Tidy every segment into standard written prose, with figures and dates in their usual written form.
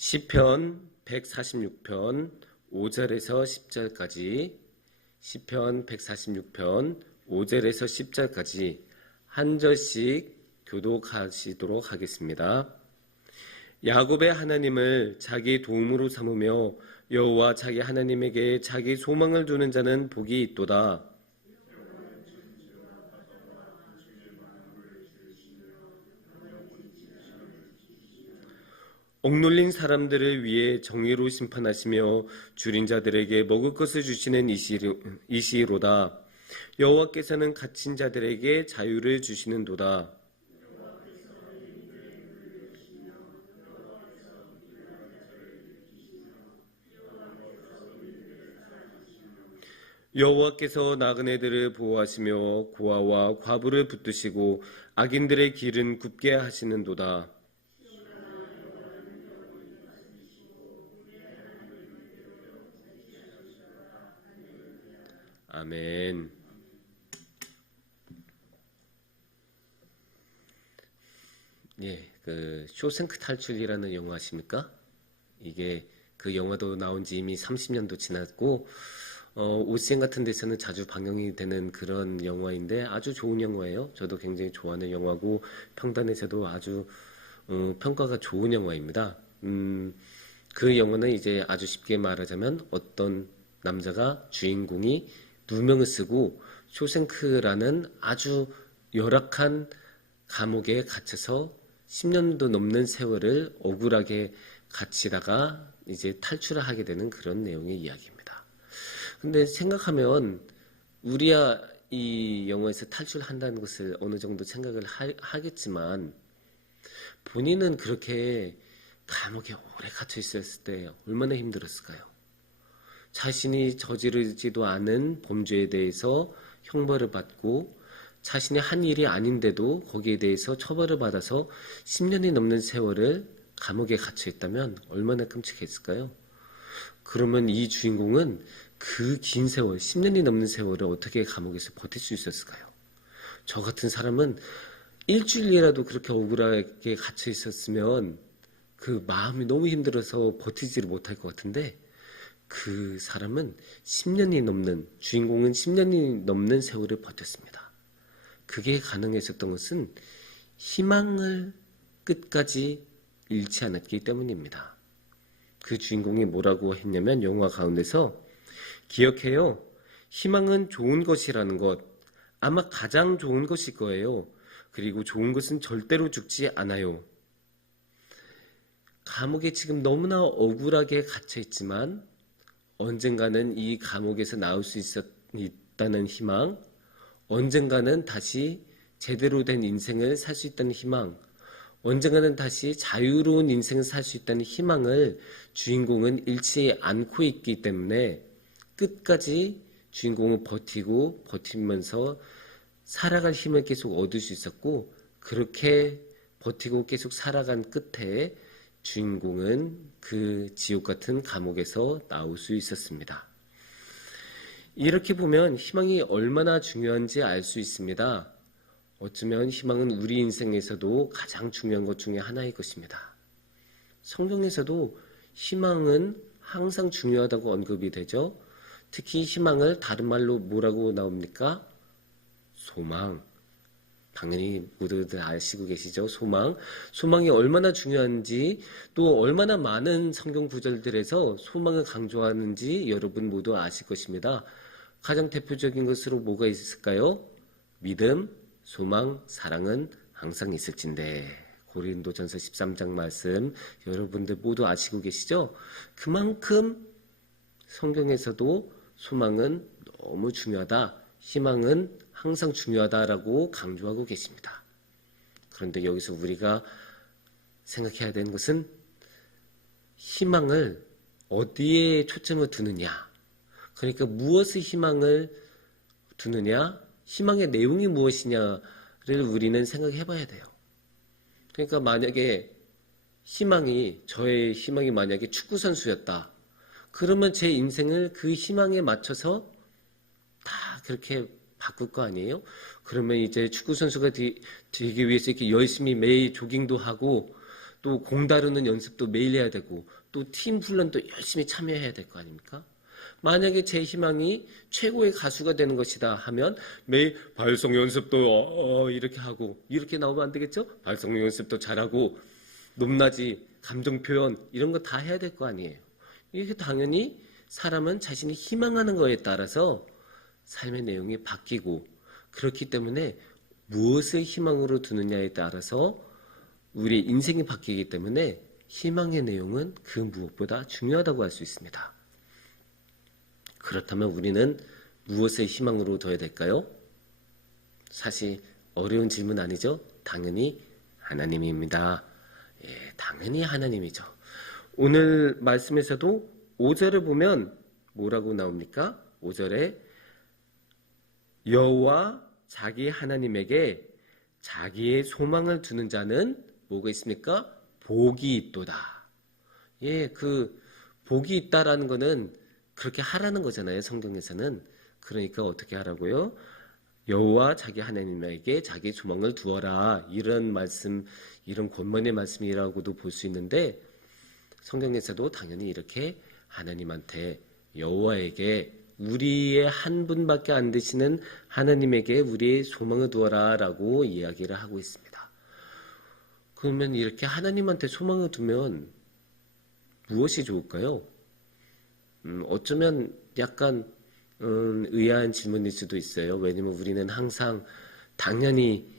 시편 146편 5절에서 10절까지 시편 146편 5절에서 10절까지 한 절씩 교독하시도록 하겠습니다. 야곱의 하나님을 자기 도움으로 삼으며 여호와 자기 하나님에게 자기 소망을 두는 자는 복이 있도다. 억눌린 사람들을 위해 정의로 심판하시며 줄인 자들에게 먹을 것을 주시는 이시로다. 여호와께서는 갇힌 자들에게 자유를 주시는도다. 여호와께서 나그네들을 보호하시며 고아와 과부를 붙드시고 악인들의 길은 굽게 하시는도다. 아멘. 예, 쇼생크 탈출이라는 영화 아십니까? 이게 그 영화도 나온 지 이미 30년도 지났고 OCN 같은 데서는 자주 방영이 되는 그런 영화인데 아주 좋은 영화예요. 저도 굉장히 좋아하는 영화고 평단에서도 아주 평가가 좋은 영화입니다. 그 영화는 이제 아주 쉽게 말하자면 어떤 남자가 주인공이 누명을 쓰고 쇼생크라는 아주 열악한 감옥에 갇혀서 10년도 넘는 세월을 억울하게 갇히다가 이제 탈출을 하게 되는 그런 내용의 이야기입니다. 근데 생각하면 우리야 이 영화에서 탈출한다는 것을 어느 정도 생각을 하겠지만 본인은 그렇게 감옥에 오래 갇혀 있었을 때 얼마나 힘들었을까요? 자신이 저지르지도 않은 범죄에 대해서 형벌을 받고 자신이 한 일이 아닌데도 거기에 대해서 처벌을 받아서 10년이 넘는 세월을 감옥에 갇혀 있다면 얼마나 끔찍했을까요? 그러면 이 주인공은 그 긴 세월, 10년이 넘는 세월을 어떻게 감옥에서 버틸 수 있었을까요? 저 같은 사람은 일주일이라도 그렇게 억울하게 갇혀 있었으면 그 마음이 너무 힘들어서 버티지를 못할 것 같은데 그 사람은 10년이 넘는, 주인공은 10년이 넘는 세월을 버텼습니다. 그게 가능했었던 것은 희망을 끝까지 잃지 않았기 때문입니다. 그 주인공이 뭐라고 했냐면 영화 가운데서 기억해요. 희망은 좋은 것이라는 것, 아마 가장 좋은 것일 거예요. 그리고 좋은 것은 절대로 죽지 않아요. 감옥에 지금 너무나 억울하게 갇혀 있지만 언젠가는 이 감옥에서 나올 수 있다는 희망, 언젠가는 다시 제대로 된 인생을 살 수 있다는 희망, 언젠가는 다시 자유로운 인생을 살 수 있다는 희망을 주인공은 잃지 않고 있기 때문에 끝까지 주인공은 버티면서 살아갈 힘을 계속 얻을 수 있었고 그렇게 버티고 계속 살아간 끝에 주인공은 그 지옥 같은 감옥에서 나올 수 있었습니다. 이렇게 보면 희망이 얼마나 중요한지 알 수 있습니다. 어쩌면 희망은 우리 인생에서도 가장 중요한 것 중에 하나일 것입니다. 성경에서도 희망은 항상 중요하다고 언급이 되죠. 특히 희망을 다른 말로 뭐라고 나옵니까? 소망. 당연히 모두들 아시고 계시죠? 소망이 얼마나 중요한지 또 얼마나 많은 성경 구절들에서 소망을 강조하는지 여러분 모두 아실 것입니다. 가장 대표적인 것으로 뭐가 있을까요? 믿음, 소망, 사랑은 항상 있을진데 고린도전서 13장 말씀 여러분들 모두 아시고 계시죠? 그만큼 성경에서도 소망은 너무 중요하다. 희망은 항상 중요하다라고 강조하고 계십니다. 그런데 여기서 우리가 생각해야 되는 것은 희망을 어디에 초점을 두느냐. 그러니까 무엇의 희망을 두느냐, 희망의 내용이 무엇이냐를 우리는 생각해 봐야 돼요. 그러니까 만약에 저의 희망이 만약에 축구선수였다. 그러면 제 인생을 그 희망에 맞춰서 다 그렇게 바꿀 거 아니에요? 그러면 이제 축구선수가 되기 위해서 이렇게 열심히 매일 조깅도 하고 또 공 다루는 연습도 매일 해야 되고 또 팀 훈련도 열심히 참여해야 될 거 아닙니까? 만약에 제 희망이 최고의 가수가 되는 것이다 하면 매일 발성 연습도 이렇게 하고 이렇게 나오면 안 되겠죠? 발성 연습도 잘하고 높낮이, 감정 표현 이런 거 다 해야 될 거 아니에요. 이게 당연히 사람은 자신이 희망하는 거에 따라서 삶의 내용이 바뀌고 그렇기 때문에 무엇을 희망으로 두느냐에 따라서 우리 인생이 바뀌기 때문에 희망의 내용은 그 무엇보다 중요하다고 할 수 있습니다. 그렇다면 우리는 무엇을 희망으로 둬야 될까요? 사실 어려운 질문 아니죠? 당연히 하나님입니다. 예, 당연히 하나님이죠. 오늘 말씀에서도 5절을 보면 뭐라고 나옵니까? 5절에 여호와 자기 하나님에게 자기의 소망을 두는 자는 뭐가 있습니까? 복이 있도다. 예, 그 복이 있다라는 거는 그렇게 하라는 거잖아요. 성경에서는. 그러니까 어떻게 하라고요? 여호와 자기 하나님에게 자기 소망을 두어라. 이런 말씀, 이런 권면의 말씀이라고도 볼 수 있는데 성경에서도 당연히 이렇게 하나님한테 여호와에게 우리의 한 분밖에 안 되시는 하나님에게 우리의 소망을 두어라 라고 이야기를 하고 있습니다. 그러면 이렇게 하나님한테 소망을 두면 무엇이 좋을까요? 어쩌면 약간 의아한 질문일 수도 있어요. 왜냐면 우리는 항상 당연히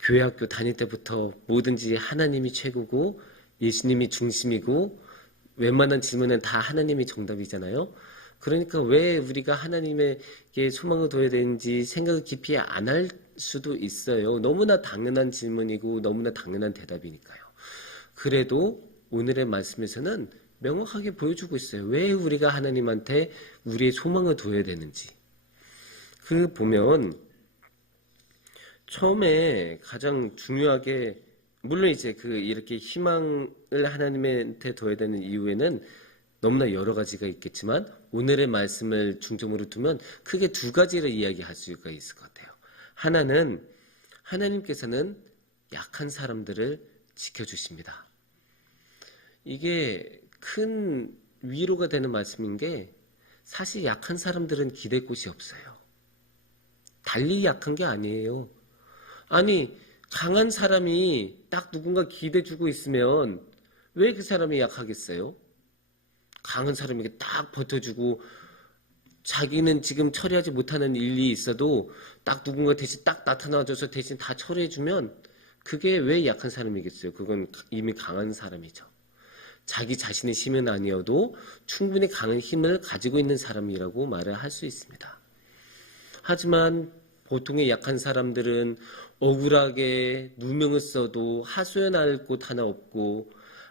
교회 학교 다닐 때부터 뭐든지 하나님이 최고고 예수님이 중심이고 웬만한 질문은 다 하나님이 정답이잖아요. 그러니까 왜 우리가 하나님에게 소망을 둬야 되는지 생각을 깊이 안 할 수도 있어요. 너무나 당연한 질문이고 너무나 당연한 대답이니까요. 그래도 오늘의 말씀에서는 명확하게 보여주고 있어요. 왜 우리가 하나님한테 우리의 소망을 둬야 되는지. 그 보면 처음에 가장 중요하게 물론 이제 이렇게 희망을 하나님한테 둬야 되는 이유에는 너무나 여러 가지가 있겠지만 오늘의 말씀을 중점으로 두면 크게 두 가지를 이야기할 수가 있을 것 같아요. 하나는 하나님께서는 약한 사람들을 지켜주십니다. 이게 큰 위로가 되는 말씀인 게 사실 약한 사람들은 기댈 곳이 없어요. 달리 약한 게 아니에요. 아니 강한 사람이 딱 누군가 기대주고 있으면 왜 그 사람이 약하겠어요? 강한 사람에게 딱 버텨주고 자기는 지금 처리하지 못하는 일이 있어도 딱 누군가 대신 딱 나타나줘서 대신 다 처리해주면 그게 왜 약한 사람이겠어요? 그건 이미 강한 사람이죠. 자기 자신의 힘은 아니어도 충분히 강한 힘을 가지고 있는 사람이라고 말을 할 수 있습니다. 하지만 보통의 약한 사람들은 억울하게 누명을 써도 하소연할 곳 하나 없고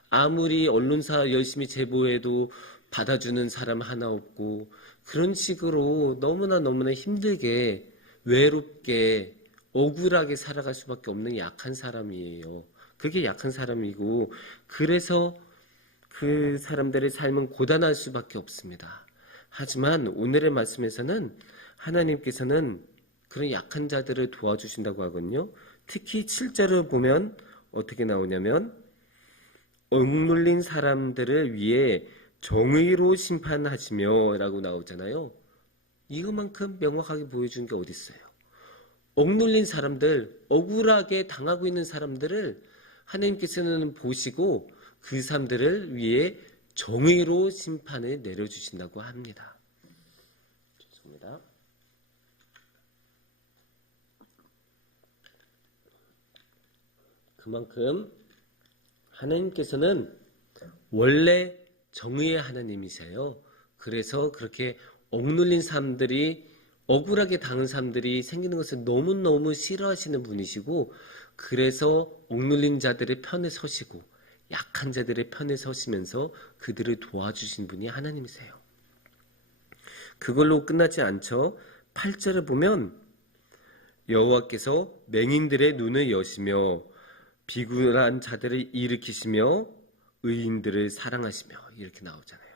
아무리 언론사 열심히 제보해도 받아주는 사람 하나 없고 그런 식으로 너무나 힘들게 외롭게 억울하게 살아갈 수밖에 없는 약한 사람이에요. 그게 약한 사람이고 그래서 그 사람들의 삶은 고단할 수밖에 없습니다. 하지만 오늘의 말씀에서는 하나님께서는 그런 약한 자들을 도와주신다고 하거든요. 특히 7절을 보면 어떻게 나오냐면 억눌린 사람들을 위해 정의로 심판하시며 라고 나오잖아요. 이것만큼 명확하게 보여준 게 어디 있어요? 억눌린 사람들, 억울하게 당하고 있는 사람들을 하나님께서는 보시고 그 사람들을 위해 정의로 심판을 내려주신다고 합니다. 좋습니다. 그만큼 하나님께서는 원래 정의의 하나님이세요. 그래서 그렇게 억눌린 사람들이 억울하게 당한 사람들이 생기는 것을 너무너무 싫어하시는 분이시고 그래서 억눌린 자들의 편에 서시고 약한 자들의 편에 서시면서 그들을 도와주신 분이 하나님이세요. 그걸로 끝나지 않죠. 8절을 보면 여호와께서 맹인들의 눈을 여시며 비굴한 자들을 일으키시며 의인들을 사랑하시며 이렇게 나오잖아요.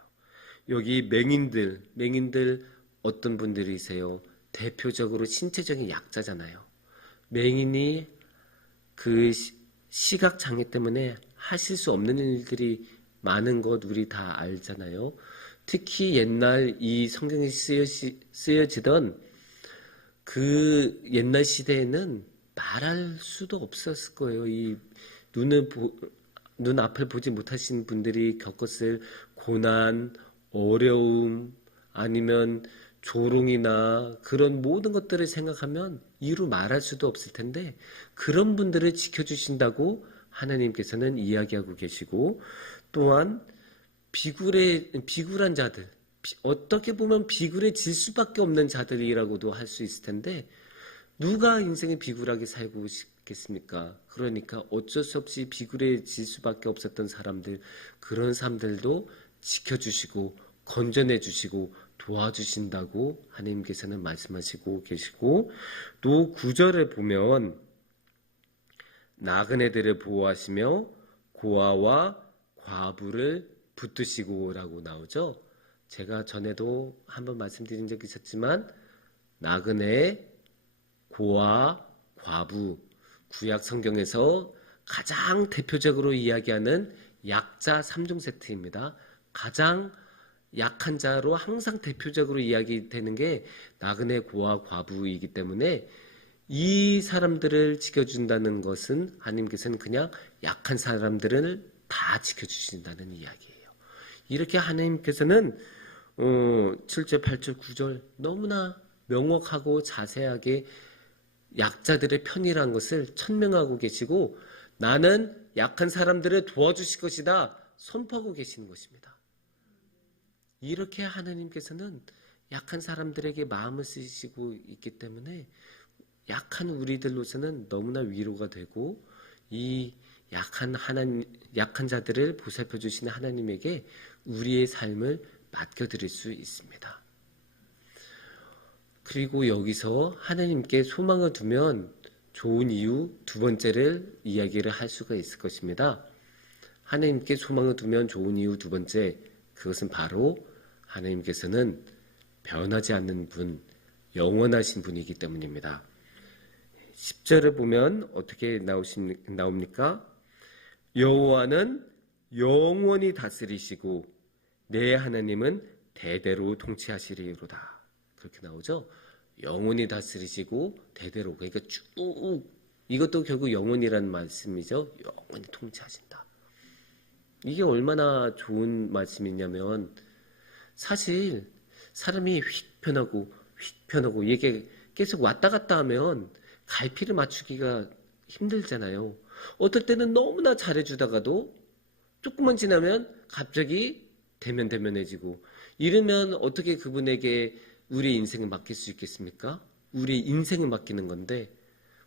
여기 맹인들 어떤 분들이세요? 대표적으로 신체적인 약자잖아요. 맹인이 그 시각 장애 때문에 하실 수 없는 일들이 많은 것 우리 다 알잖아요. 특히 옛날 이 성경이 쓰여지던 그 옛날 시대에는 말할 수도 없었을 거예요. 이 눈앞을 보지 못하신 분들이 겪었을 고난, 어려움, 아니면 조롱이나 그런 모든 것들을 생각하면 이루 말할 수도 없을 텐데 그런 분들을 지켜주신다고 하나님께서는 이야기하고 계시고, 또한 비굴한 자들, 어떻게 보면 비굴해질 수밖에 없는 자들이라고도 할 수 있을 텐데 누가 인생을 비굴하게 살고 싶겠습니까? 그러니까 어쩔 수 없이 비굴해질 수밖에 없었던 사람들, 그런 사람들도 지켜주시고 건져내 주시고 도와주신다고 하나님께서는 말씀하시고 계시고, 또 9절에 보면 나그네들을 보호하시며 고아와 과부를 붙드시고 라고 나오죠. 제가 전에도 한번 말씀드린 적이 있었지만 나그네, 고아, 과부, 구약 성경에서 가장 대표적으로 이야기하는 약자 3종 세트입니다. 가장 약한 자로 항상 대표적으로 이야기되는 게 나그네, 고아, 과부이기 때문에 이 사람들을 지켜준다는 것은 하나님께서는 그냥 약한 사람들을 다 지켜주신다는 이야기예요. 이렇게 하나님께서는 7절, 8절, 9절 너무나 명확하고 자세하게 약자들의 편이라는 것을 천명하고 계시고 나는 약한 사람들을 도와주실 것이다 선포하고 계시는 것입니다. 이렇게 하나님께서는 약한 사람들에게 마음을 쓰시고 있기 때문에 약한 우리들로서는 너무나 위로가 되고 이 약한 자들을 보살펴 주시는 하나님에게 우리의 삶을 맡겨드릴 수 있습니다. 그리고 여기서 하나님께 소망을 두면 좋은 이유 두 번째를 이야기를 할 수가 있을 것입니다. 하나님께 소망을 두면 좋은 이유 두 번째, 그것은 바로 하나님께서는 변하지 않는 분, 영원하신 분이기 때문입니다. 10절을 보면 어떻게 나옵니까? 여호와는 영원히 다스리시고 내 하나님은 대대로 통치하시리로다. 그렇게 나오죠. 영원히 다스리시고 대대로, 그러니까 쭉, 이것도 결국 영원이라는 말씀이죠. 영원히 통치하신다. 이게 얼마나 좋은 말씀이냐면 사실 사람이 휙 편하고 이게 계속 왔다 갔다 하면 갈피를 맞추기가 힘들잖아요. 어떨 때는 너무나 잘해주다가도 조금만 지나면 갑자기 대면해지고, 이러면 어떻게 그분에게 우리의 인생을 맡길 수 있겠습니까? 우리의 인생을 맡기는 건데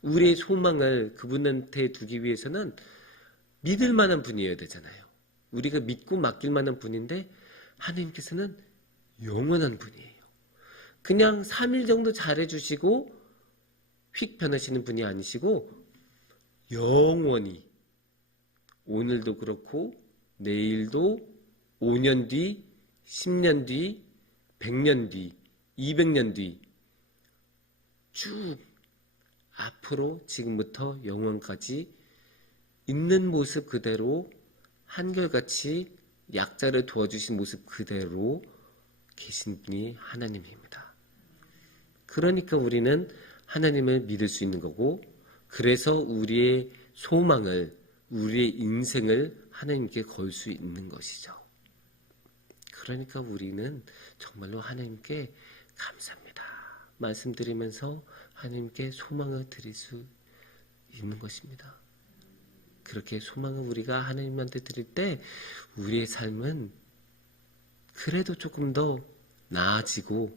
우리의 소망을 그분한테 두기 위해서는 믿을 만한 분이어야 되잖아요. 우리가 믿고 맡길 만한 분인데 하나님께서는 영원한 분이에요. 그냥 3일 정도 잘해주시고 휙 변하시는 분이 아니시고 영원히, 오늘도 그렇고 내일도 5년 뒤, 10년 뒤, 100년 뒤, 200년 뒤 쭉 앞으로 지금부터 영원까지 있는 모습 그대로 한결같이 약자를 도와주신 모습 그대로 계신 분이 하나님입니다. 그러니까 우리는 하나님을 믿을 수 있는 거고, 그래서 우리의 소망을, 우리의 인생을 하나님께 걸 수 있는 것이죠. 그러니까 우리는 정말로 하나님께 감사합니다 말씀드리면서 하나님께 소망을 드릴 수 있는 것입니다. 그렇게 소망을 우리가 하나님한테 드릴 때 우리의 삶은 그래도 조금 더 나아지고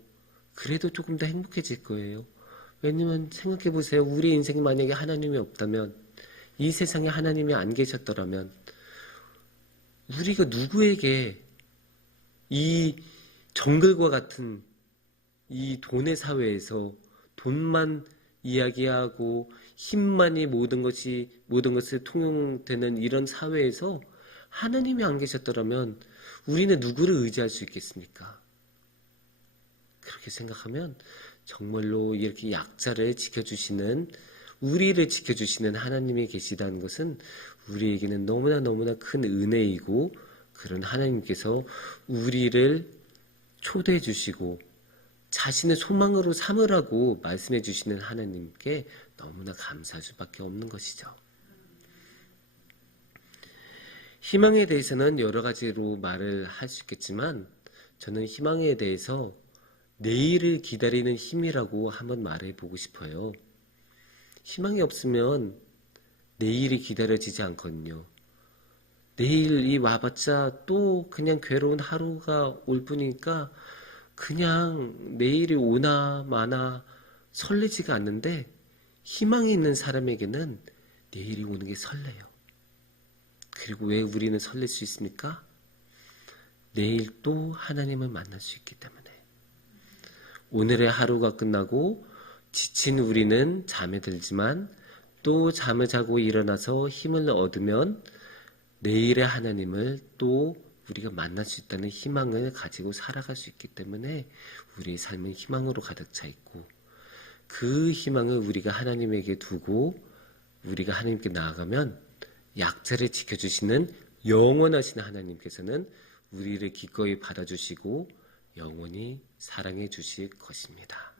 그래도 조금 더 행복해질 거예요. 왜냐면 생각해 보세요. 우리 인생이 만약에 하나님이 없다면, 이 세상에 하나님이 안 계셨더라면 우리가 누구에게 이 정글과 같은 이 돈의 사회에서 돈만 이야기하고 힘만이 모든 것을 통용되는 이런 사회에서 하나님이 안 계셨더라면 우리는 누구를 의지할 수 있겠습니까? 그렇게 생각하면 정말로 이렇게 약자를 지켜주시는, 우리를 지켜주시는 하나님이 계시다는 것은 우리에게는 너무나 큰 은혜이고 그런 하나님께서 우리를 초대해 주시고 자신의 소망으로 삼으라고 말씀해 주시는 하나님께 너무나 감사할 수밖에 없는 것이죠. 희망에 대해서는 여러 가지로 말을 할 수 있겠지만 저는 희망에 대해서 내일을 기다리는 힘이라고 한번 말해 보고 싶어요. 희망이 없으면 내일이 기다려지지 않거든요. 내일이 와봤자 또 그냥 괴로운 하루가 올 뿐이니까 그냥 내일이 오나 마나 설레지가 않는데 희망이 있는 사람에게는 내일이 오는 게 설레요. 그리고 왜 우리는 설렐 수 있습니까? 내일 또 하나님을 만날 수 있기 때문에. 오늘의 하루가 끝나고 지친 우리는 잠에 들지만 또 잠을 자고 일어나서 힘을 얻으면 내일의 하나님을 또 우리가 만날 수 있다는 희망을 가지고 살아갈 수 있기 때문에 우리의 삶은 희망으로 가득 차 있고 그 희망을 우리가 하나님에게 두고 우리가 하나님께 나아가면 약자를 지켜주시는 영원하신 하나님께서는 우리를 기꺼이 받아주시고 영원히 사랑해 주실 것입니다.